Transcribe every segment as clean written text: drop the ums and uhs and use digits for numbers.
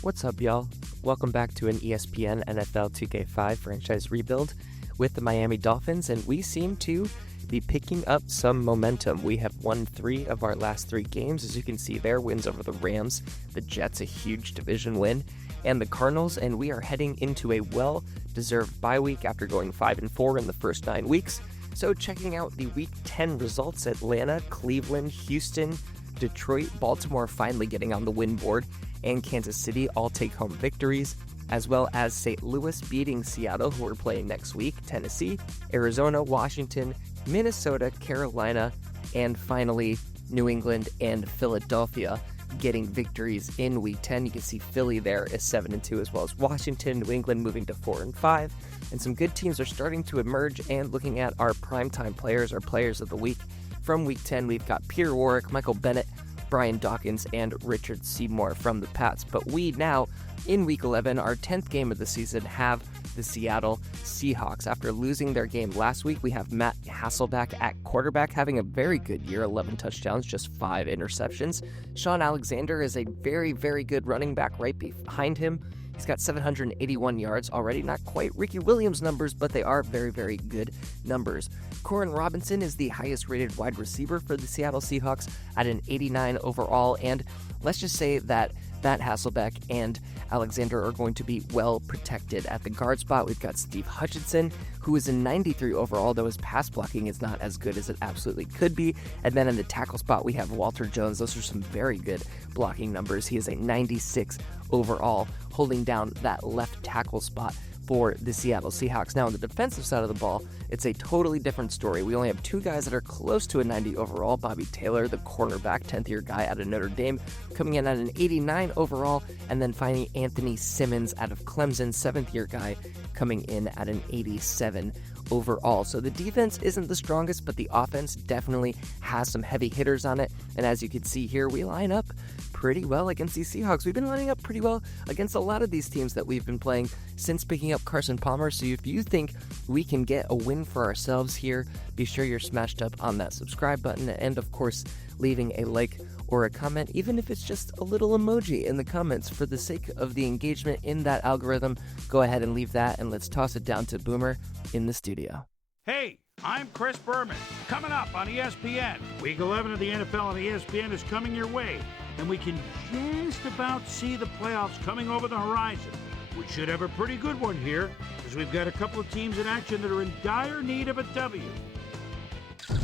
What's up, y'all? Welcome back to an ESPN NFL 2K5 franchise rebuild with the Miami Dolphins, and we seem to be picking up some momentum. We have won 3 of our last 3 games, as you can see there. Wins over the Rams, the Jets, a huge division win, and the Cardinals, and we are heading into a well-deserved bye week after going 5-4 in the first 9 weeks. So checking out the Week 10 results, Atlanta, Cleveland, Houston, Detroit, Baltimore finally getting on the win board, and Kansas City all take home victories, as well as St. Louis beating Seattle, who are playing next week, Tennessee, Arizona, Washington, Minnesota, Carolina, and finally New England and Philadelphia getting victories in Week 10. You can see Philly there is 7-2, as well as Washington, New England moving to 4-5, and some good teams are starting to emerge. And looking at our primetime players, our players of the week from Week 10, we've got Peter Warrick, Michael Bennett, Brian Dawkins, and Richard Seymour from the Pats. But we now, in Week 11, our 10th game of the season, have the Seattle Seahawks. After losing their game last week, we have Matt Hasselbeck at quarterback, having a very good year, 11 touchdowns, just 5 interceptions. Sean Alexander is a very, very good running back right behind him. He's got 781 yards already. Not quite Ricky Williams numbers, but they are very, very good numbers. Corin Robinson is the highest rated wide receiver for the Seattle Seahawks at an 89 overall. And let's just say that Matt Hasselbeck and Alexander are going to be well protected. At the guard spot, we've got Steve Hutchinson, who is a 93 overall, though his pass blocking is not as good as it absolutely could be. And then in the tackle spot, we have Walter Jones. Those are some very good blocking numbers. He is a 96 overall, holding down that left tackle spot for the Seattle Seahawks. Now, on the defensive side of the ball, it's a totally different story. We only have 2 guys that are close to a 90 overall. Bobby Taylor, the cornerback, 10th-year guy out of Notre Dame, coming in at an 89 overall, and then finding Anthony Simmons out of Clemson, 7th-year guy, coming in at an 87 overall. So the defense isn't the strongest, but the offense definitely has some heavy hitters on it. And as you can see here, we line up pretty well against these Seahawks. We've been lining up pretty well against a lot of these teams that we've been playing since picking up Carson Palmer. So if you think we can get a win for ourselves here, be sure you're smashed up on that subscribe button, and of course leaving a like or a comment, even if it's just a little emoji in the comments. For the sake of the engagement in that algorithm, go ahead and leave that, and let's toss it down to Boomer in the studio. Hey, I'm Chris Berman. Coming up on ESPN. Week 11 of the NFL on ESPN is coming your way, and we can just about see the playoffs coming over the horizon. We should have a pretty good one here, because we've got a couple of teams in action that are in dire need of a W.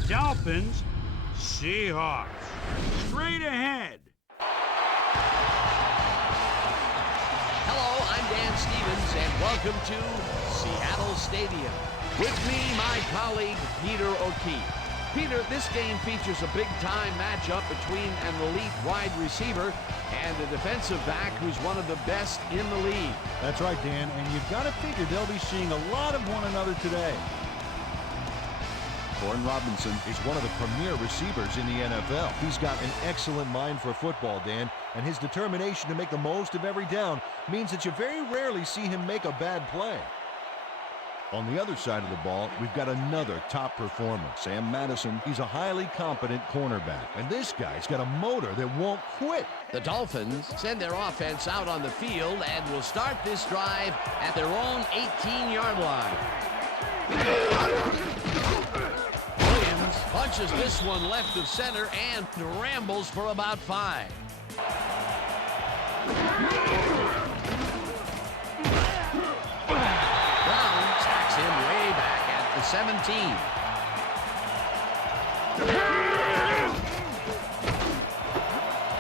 Dolphins, Seahawks. Straight ahead. Hello, I'm Dan Stevens, and welcome to Seattle Stadium. With me, my colleague, Peter O'Keefe. Peter, this game features a big-time matchup between an elite wide receiver and a defensive back who's one of the best in the league. That's right, Dan, and you've got to figure they'll be seeing a lot of one another today. Corin Robinson is one of the premier receivers in the NFL. He's got an excellent mind for football, Dan, and his determination to make the most of every down means that you very rarely see him make a bad play. On the other side of the ball, we've got another top performer, Sam Madison. He's a highly competent cornerback, and this guy's got a motor that won't quit. The Dolphins send their offense out on the field and will start this drive at their own 18-yard line. Williams punches this one left of center and rambles for about 5. Brown tacks him way back at the 17.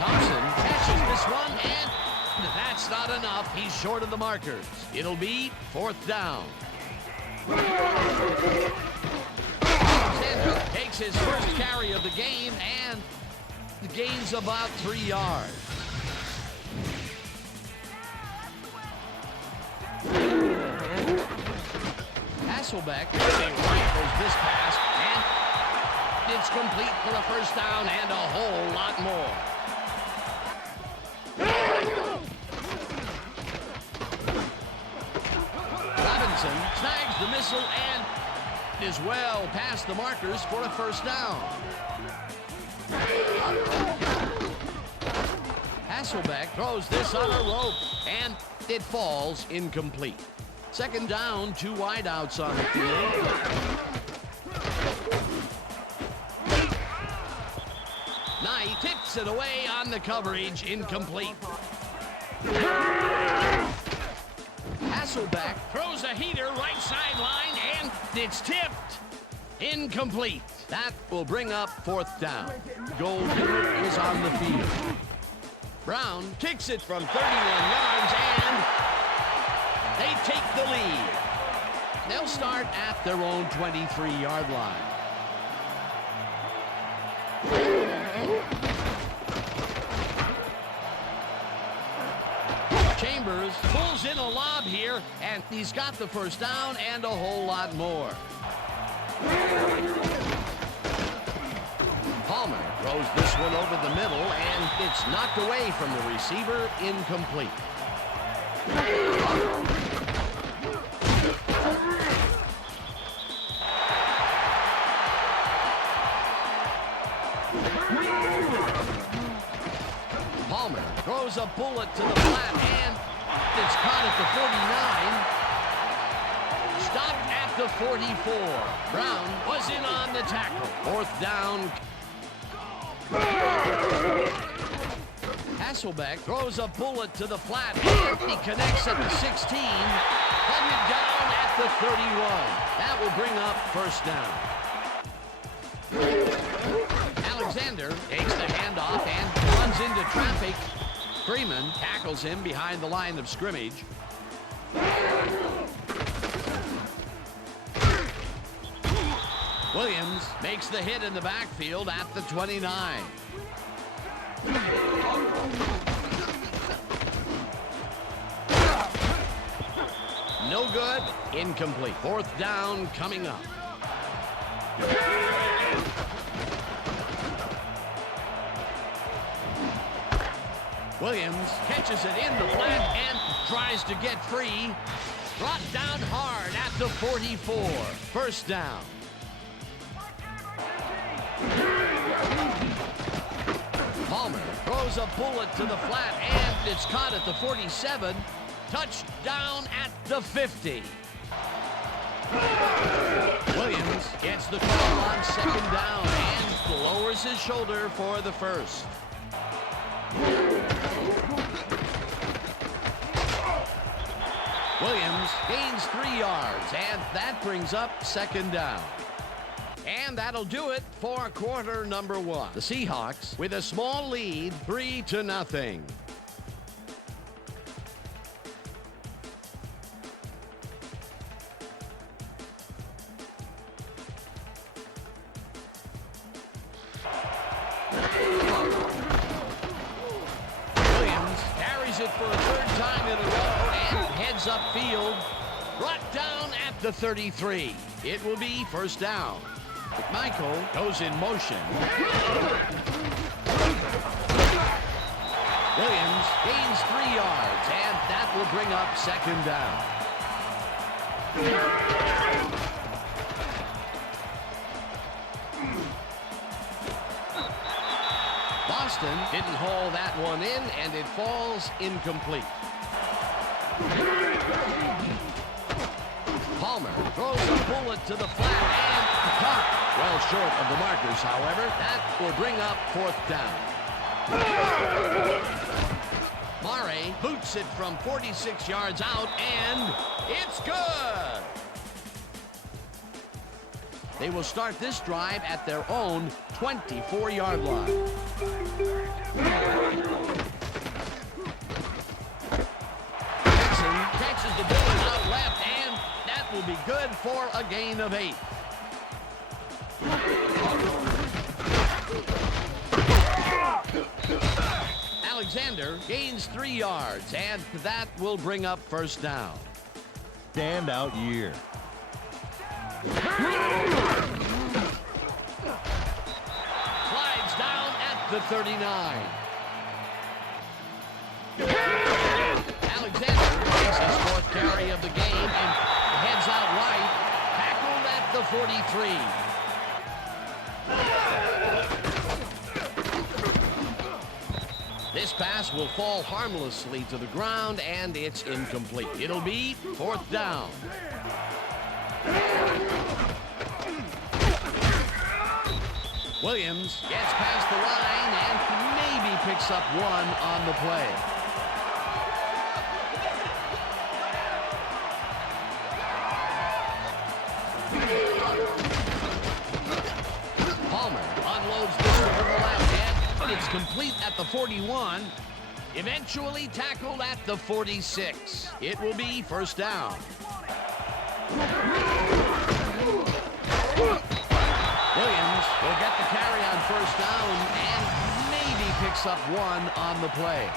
Thompson catches this one, and that's not enough. He's short of the markers. It'll be 4th down. Sanders takes his first carry of the game and gains about 3 yards. Hasselbeck rifles this pass, and it's complete for a first down and a whole lot more. Robinson snags the missile and is well past the markers for a first down. Hasselbeck throws this on a rope, and it falls incomplete. Second down, 2 wideouts on the field. Knight tips it away on the coverage, incomplete. Hasselbeck throws a heater right sideline, and it's tipped. Incomplete. That will bring up 4th down. Goaltender is on the field. Brown kicks it from 31 yards, and they take the lead. They'll start at their own 23-yard line. Chambers pulls in a lob here, and he's got the first down and a whole lot more. Palmer throws this one over the middle, and it's knocked away from the receiver, incomplete. Palmer throws a bullet to the flat, and it's caught at the 49. Stopped at the 44. Brown was in on the tackle. 4th down. Hasselbeck throws a bullet to the flat, and he connects at the 16. Headed down at the 31. That will bring up 1st down. Alexander takes the handoff and runs into traffic. Freeman tackles him behind the line of scrimmage. Williams makes the hit in the backfield at the 29. No good. Incomplete. 4th down coming up. Williams catches it in the flat and tries to get free. Brought down hard at the 44. 1st down. Palmer throws a bullet to the flat, and it's caught at the 47. Touchdown at the 50. Williams gets the call on 2nd down and lowers his shoulder for the 1st. Williams gains 3 yards, and that brings up 2nd down. And that'll do it for quarter number 1. The Seahawks with a small lead, 3-0. Williams carries it for a 3rd time in a row and heads upfield. Brought down at the 33. It will be 1st down. Michael goes in motion. Williams gains 3 yards, and that will bring up 2nd down. Boston didn't haul that one in, and it falls incomplete. Palmer throws a bullet to the flat, and caught. Well short of the markers, however. That will bring up 4th down. Mare boots it from 46 yards out, and it's good. They will start this drive at their own 24-yard line. Jackson catches the ball out left, and that will be good for a gain of 8. Alexander gains 3 yards, and that will bring up 1st down. Standout year. Slides down at the 39. Alexander makes his 4th carry of the game and heads out right, tackled at the 43. This pass will fall harmlessly to the ground, and it's incomplete. It'll be 4th down. Williams gets past the line and maybe picks up 1 on the play. Palmer unloads this one to the left end. It's complete at the 41. Eventually tackled at the 46. It will be 1st down. Williams will get the carry on 1st down and maybe picks up 1 on the play.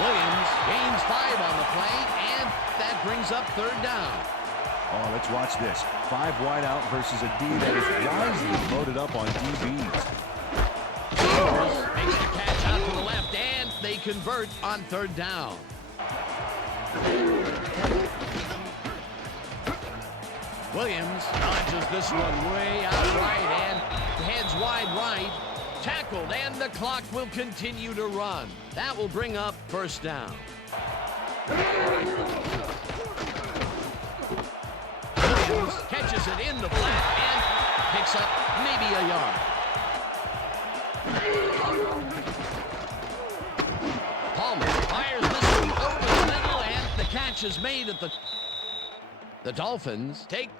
Williams gains 5 on the play, and that brings up 3rd down. Oh, let's watch this. 5 wide out versus a D that is wisely loaded up on DBs. Makes the catch out to the left, and they convert on 3rd down. Williams dodges this one way out right and heads wide right. Tackled, and the clock will continue to run. That will bring up 1st down. Williams catches it in the flat and picks up maybe a yard. Palmer fires this one over the middle, and the catch is made at the Dolphins take.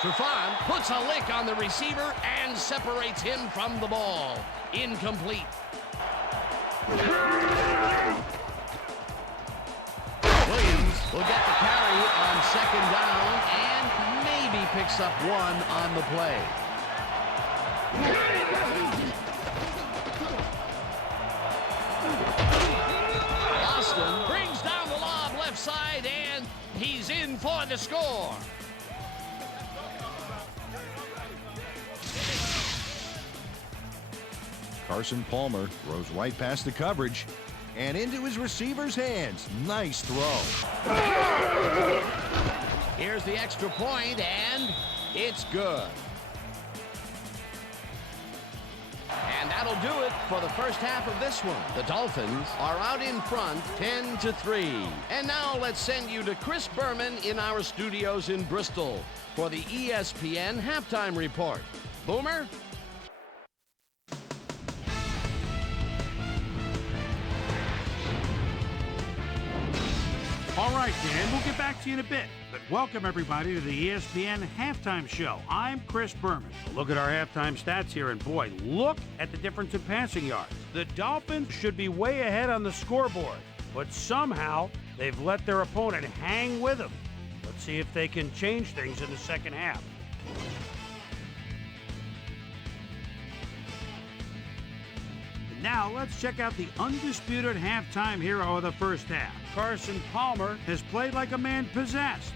Trufant puts a lick on the receiver and separates him from the ball. Incomplete. Williams will get the carry on 2nd down and maybe picks up 1 on the play. Austin brings down the lob left side, and he's in for the score. Carson Palmer throws right past the coverage and into his receiver's hands. Nice throw. Here's the extra point, and it's good. And that'll do it for the first half of this one. The Dolphins are out in front 10-3. And now let's send you to Chris Berman in our studios in Bristol for the ESPN Halftime Report. Boomer? All right, Dan, we'll get back to you in a bit. But welcome, everybody, to the ESPN Halftime Show. I'm Chris Berman. Look at our halftime stats here, and boy, look at the difference in passing yards. The Dolphins should be way ahead on the scoreboard, but somehow they've let their opponent hang with them. Let's see if they can change things in the second half. Now, let's check out the undisputed halftime hero of the first half. Carson Palmer has played like a man possessed.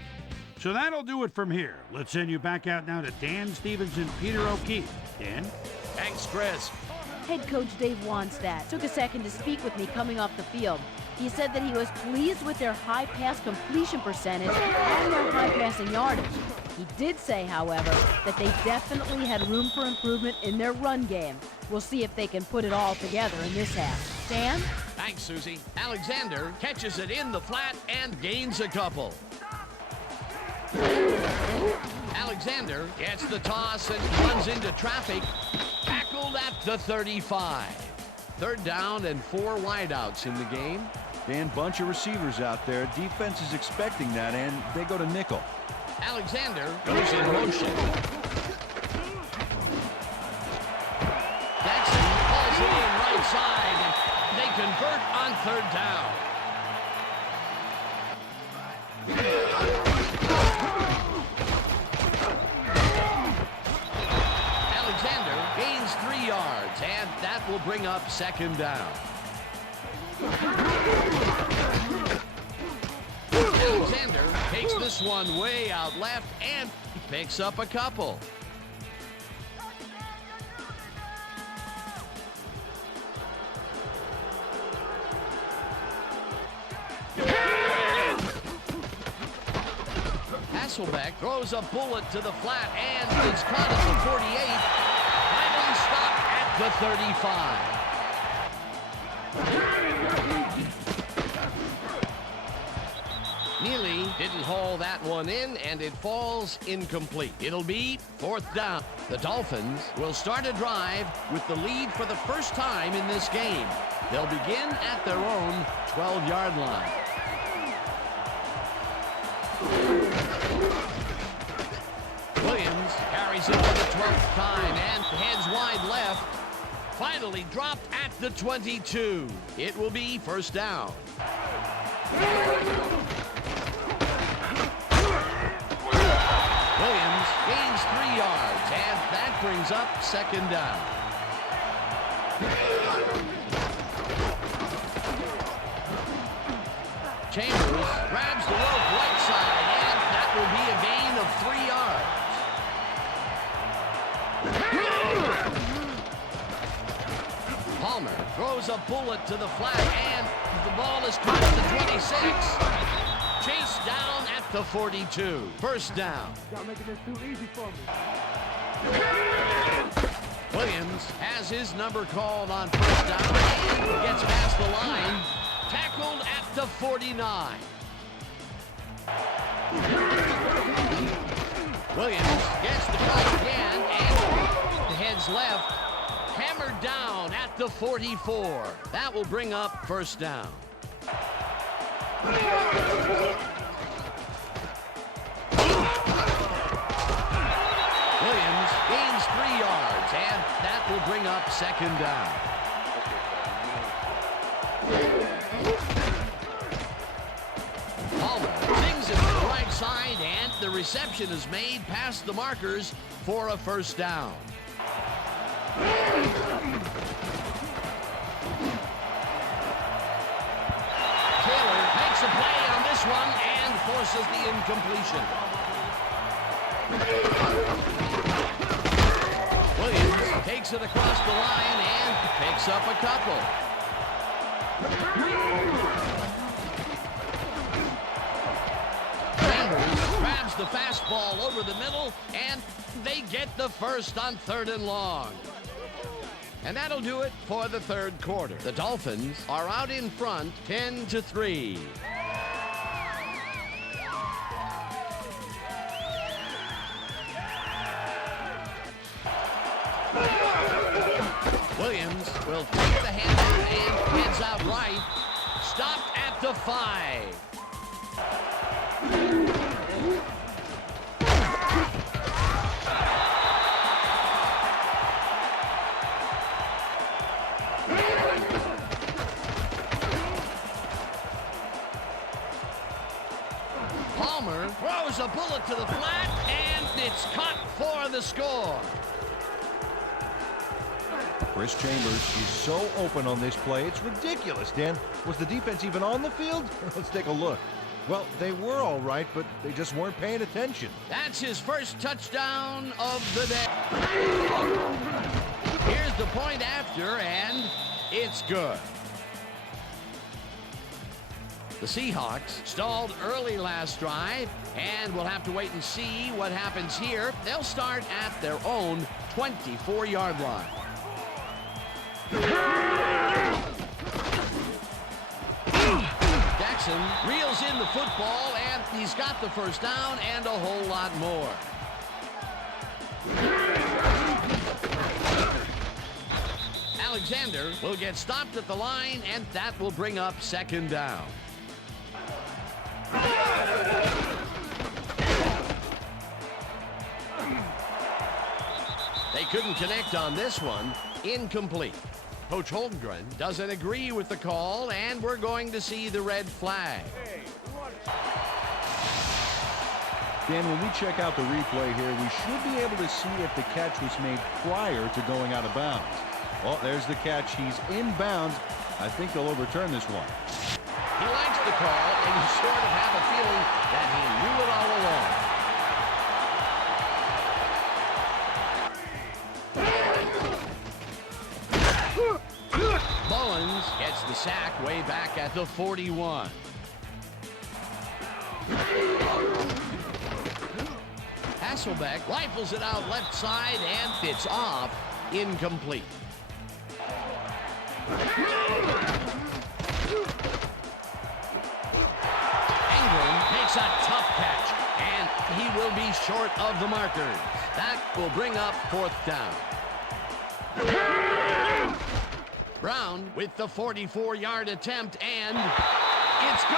So that'll do it from here. Let's send you back out now to Dan Stevens and Peter O'Keefe. Dan? Thanks, Chris. Head coach Dave Wannstedt took a second to speak with me coming off the field. He said that he was pleased with their high pass completion percentage and their high passing yardage. He did say, however, that they definitely had room for improvement in their run game. We'll see if they can put it all together in this half. Dan? Thanks, Susie. Alexander catches it in the flat and gains a couple. Alexander gets the toss and runs into traffic. Tackled at the 35. 3rd down and 4 wideouts in the game. Dan, bunch of receivers out there. Defense is expecting that, and they go to nickel. Alexander goes in motion. Jackson pulls it in right side, and they convert on 3rd down. Alexander gains 3 yards, and that will bring up 2nd down. Alexander takes this one way out left and picks up a couple. Hasselbeck throws a bullet to the flat, and it's caught at the 48. Finally stopped at the 35. Neely didn't haul that one in, and it falls incomplete. It'll be 4th down. The Dolphins will start a drive with the lead for the first time in this game. They'll begin at their own 12-yard line. Williams carries it for the 12th time and heads wide left. Finally dropped at the 22. It will be 1st down. Williams gains 3 yards, and that brings up 2nd down. Chambers grabs the rope right side, and that will be a gain of 3 yards. Palmer throws a bullet to the flat, and the ball is caught at the 26. Chased down at the 42. 1st down. Y'all making this too easy for me. Williams has his number called on 1st down and gets past the line. Tackled at the 49. Williams gets the cut again and heads left. Hammered down at the 44. That will bring up 1st down. Williams gains 3 yards, and that will bring up 2nd down. Palmer sings it to the right side, and the reception is made past the markers for a 1st down. Taylor makes a play on this one and forces the incompletion. Williams takes it across the line and picks up a couple. Chambers grabs the fastball over the middle, and they get the 1st on 3rd and long. And that'll do it for the 3rd quarter. The Dolphins are out in front 10-3. Williams will take the handoff and heads out right. Stopped at the 5. Palmer throws a bullet to the flat, and it's caught for the score. Chris Chambers is so open on this play, it's ridiculous, Dan. Was the defense even on the field? Let's take a look. Well, they were all right, but they just weren't paying attention. That's his 1st touchdown of the day. Here's the point after, and it's good. The Seahawks stalled early last drive, and we'll have to wait and see what happens here. They'll start at their own 24-yard line. Jackson reels in the football, and he's got the 1st down and a whole lot more. Alexander will get stopped at the line, and that will bring up 2nd down. They couldn't connect on this one. Incomplete. Coach Holmgren doesn't agree with the call, and we're going to see the red flag. Dan, when we check out the replay here, we should be able to see if the catch was made prior to going out of bounds. Well, there's the catch. He's inbounds. I think they'll overturn this one. He likes the call, and you sort of have a feeling that he knew it all along. Mullins gets the sack way back at the 41. Hasselbeck rifles it out left side, and it's off. Incomplete. Ingram makes a tough catch, and he will be short of the markers. That will bring up 4th down. Brown with the 44-yard attempt, and it's good.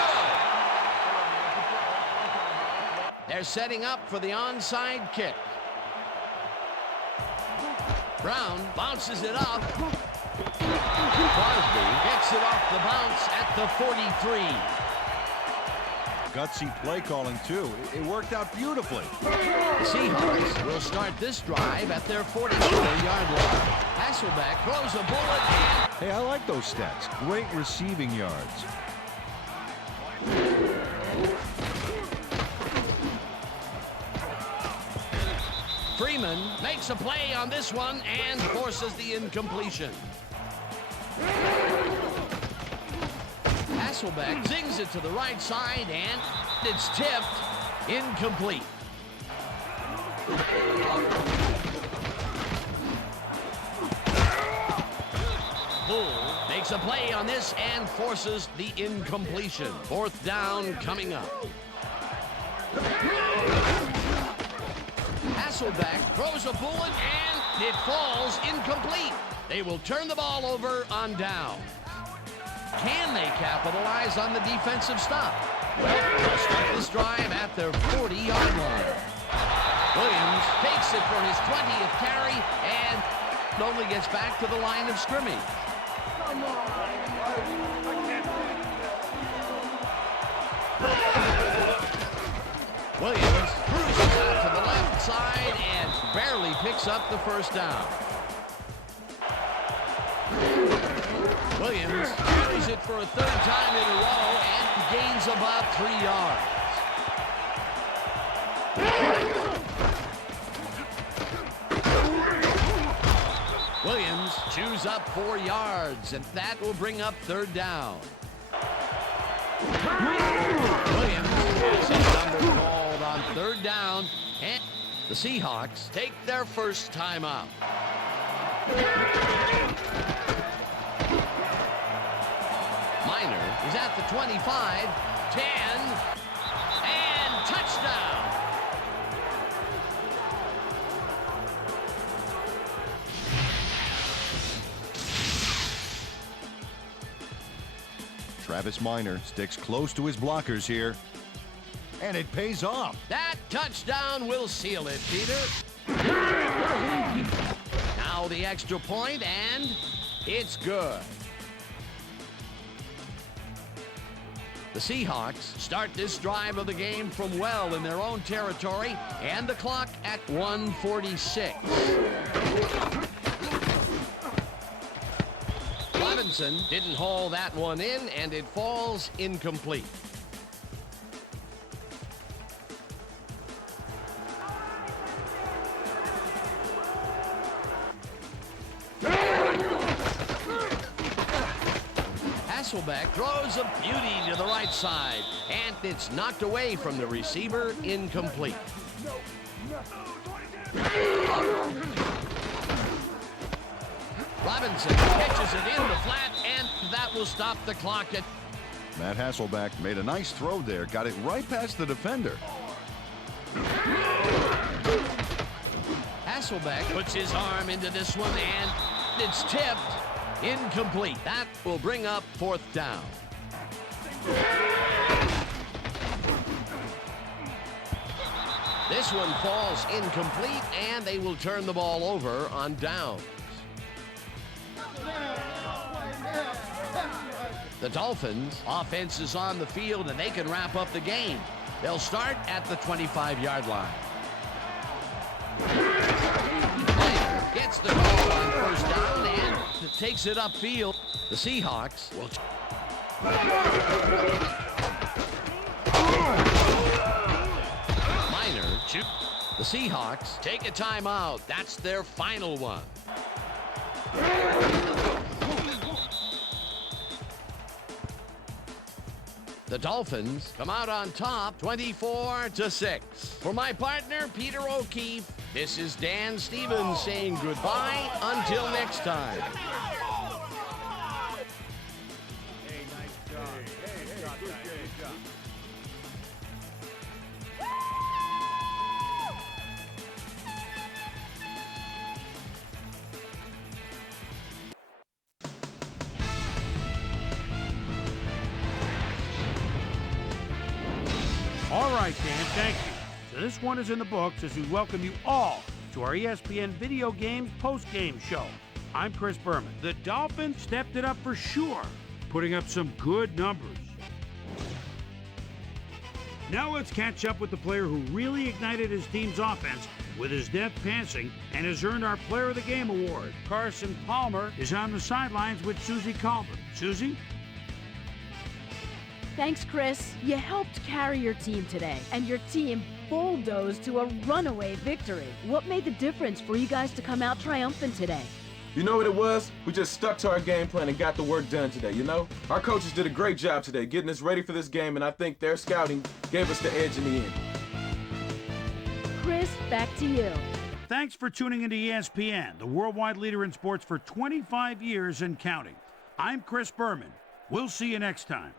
They're setting up for the onside kick. Brown bounces it up. Crosby gets it off the bounce at the 43. Gutsy play calling, too. It worked out beautifully. The Seahawks will start this drive at their 44-yard line. Hasselbeck throws a bullet, and Hey, I like those stats. Great receiving yards. Freeman makes a play on this one and forces the incompletion. Hasselbeck zings it to the right side, and it's tipped. Incomplete. Bull makes a play on this and forces the incompletion. 4th down coming up. Hasselbeck throws a bullet, and it falls incomplete. They will turn the ball over on down. Can they capitalize on the defensive stop? Well, they'll start this drive at their 40-yard line. Williams takes it for his 20th carry and only gets back to the line of scrimmage. Williams cruises out to the left side and barely picks up the 1st down. Williams carries it for a 3rd time in a row and gains about 3 yards. Williams chews up 4 yards, and that will bring up 3rd down. Williams has his number called on 3rd down, and the Seahawks take their first timeout. Minor is at the 25, 10, and touchdown. Travis Minor sticks close to his blockers here. And it pays off. That touchdown will seal it, Peter. Now the extra point, and it's good. The Seahawks start this drive of the game from well in their own territory, and the clock at 1:46. Robinson didn't haul that one in, and it falls incomplete. Hasselbeck throws a beauty to the right side, and it's knocked away from the receiver, incomplete. Robinson catches it in the flat, and that will stop the clock at... Matt Hasselbeck made a nice throw there, got it right past the defender. Hasselbeck puts his arm into this one, and it's tipped. Incomplete. That will bring up 4th down. This one falls incomplete, and they will turn the ball over on downs. The Dolphins offense is on the field, and they can wrap up the game. They'll start at the 25-yard line. Gets the ball on 1st down and takes it upfield. The Seahawks will... Minor shoot. The Seahawks take a timeout. That's their final one. The Dolphins come out on top 24-6. For my partner, Peter O'Keefe, this is Dan Stevens saying goodbye until next time. Hey, nice job. Hey, good job. All right, Dan, thank you. So this one is in the books as we welcome you all to our ESPN Video Games post-game show. I'm Chris Berman. The Dolphins stepped it up for sure, putting up some good numbers. Now let's catch up with the player who really ignited his team's offense with his deft passing and has earned our Player of the Game award. Carson Palmer is on the sidelines with Susie Colbert. Susie? Thanks, Chris. You helped carry your team today, and your team bulldozed to a runaway victory. What made the difference for you guys to come out triumphant today? You know what it was? We just stuck to our game plan and got the work done today, you know? Our coaches did a great job today getting us ready for this game, and I think their scouting gave us the edge in the end. Chris, back to you. Thanks for tuning into ESPN, the worldwide leader in sports for 25 years and counting. I'm Chris Berman. We'll see you next time.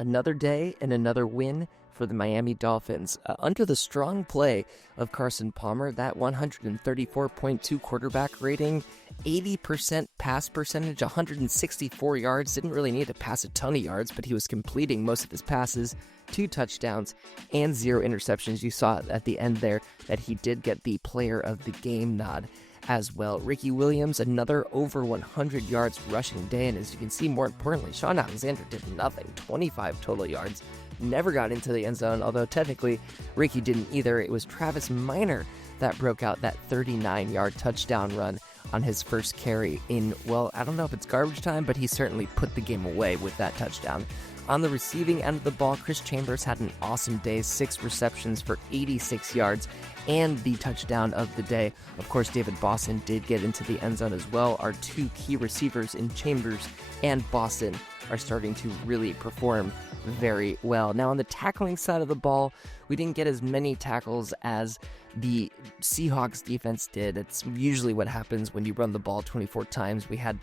Another day and another win for the Miami Dolphins. Under the strong play of Carson Palmer, that 134.2 quarterback rating, 80% pass percentage, 164 yards. Didn't really need to pass a ton of yards, but he was completing most of his passes. 2 touchdowns and 0 interceptions. You saw at the end there that he did get the player of the game nod as well. Ricky Williams, another over 100 yards rushing day, and as you can see, more importantly, Sean Alexander did nothing, 25 total yards, never got into the end zone, although technically Ricky didn't either. It was Travis Minor that broke out that 39-yard touchdown run on his first carry in, well, I don't know if it's garbage time, but he certainly put the game away with that touchdown. On the receiving end of the ball, Chris Chambers had an awesome day, 6 receptions for 86 yards and the touchdown of the day. Of course, David Boston did get into the end zone as well. Our 2 key receivers in Chambers and Boston are starting to really perform very well. Now, on the tackling side of the ball, we didn't get as many tackles as the Seahawks defense did. It's usually what happens when you run the ball 24 times. We had,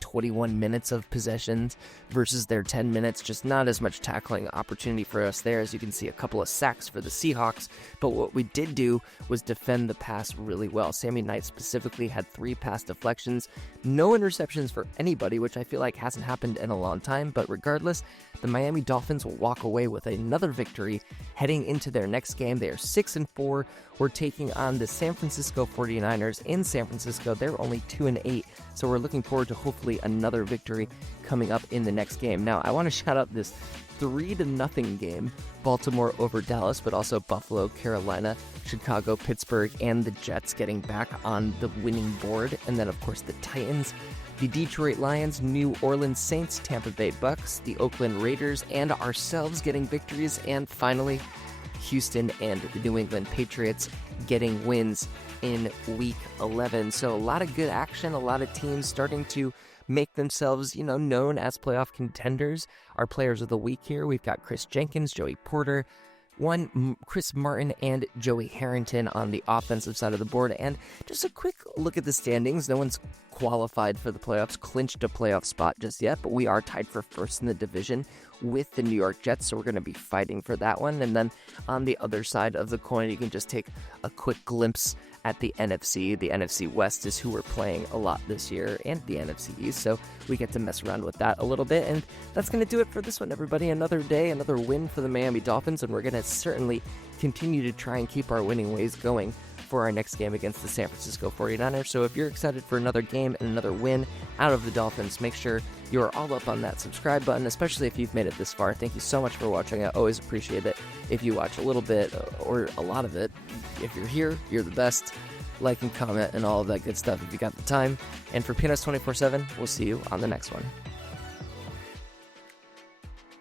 21 minutes of possessions versus their 10 minutes. Just not as much tackling opportunity for us there. As you can see, a couple of sacks for the Seahawks. But what we did do was defend the pass really well. Sammy Knight specifically had 3 pass deflections. No interceptions for anybody, which I feel like hasn't happened in a long time. But regardless, the Miami Dolphins will walk away with another victory heading into their next game. They are 6-4. We're taking on the San Francisco 49ers in San Francisco. They're only 2-8, so we're looking forward to hopefully another victory coming up in the next game. Now, I want to shout out this 3-0 game, Baltimore over Dallas, but also Buffalo, Carolina, Chicago, Pittsburgh, and the Jets getting back on the winning board. And then, of course, the Titans, the Detroit Lions, New Orleans Saints, Tampa Bay Bucks, the Oakland Raiders, and ourselves getting victories. And finally, Houston and the New England Patriots getting wins in Week 11. So a lot of good action, a lot of teams starting to make themselves, known as playoff contenders. Our players of the week here, we've got Chris Jenkins, Joey Porter, Chris Martin, and Joey Harrington on the offensive side of the board. And just a quick look at the standings. No one's qualified for the playoffs, clinched a playoff spot just yet, but we are tied for first in the division with the New York Jets, so we're going to be fighting for that one. And then on the other side of the coin, you can just take a quick glimpse at the NFC. The NFC West is who we're playing a lot this year, and the NFC East, so we get to mess around with that a little bit. And that's going to do it for this one, everybody. Another day, another win for the Miami Dolphins, and we're going to certainly continue to try and keep our winning ways going for our next game against the San Francisco 49ers. So if you're excited for another game and another win out of the Dolphins, make sure you're all up on that subscribe button, especially if you've made it this far. Thank you so much for watching. I always appreciate it if you watch a little bit or a lot of it. If you're here, you're the best. Like and comment and all of that good stuff if you got the time. And for Peanuts 24/7, we'll see you on the next one.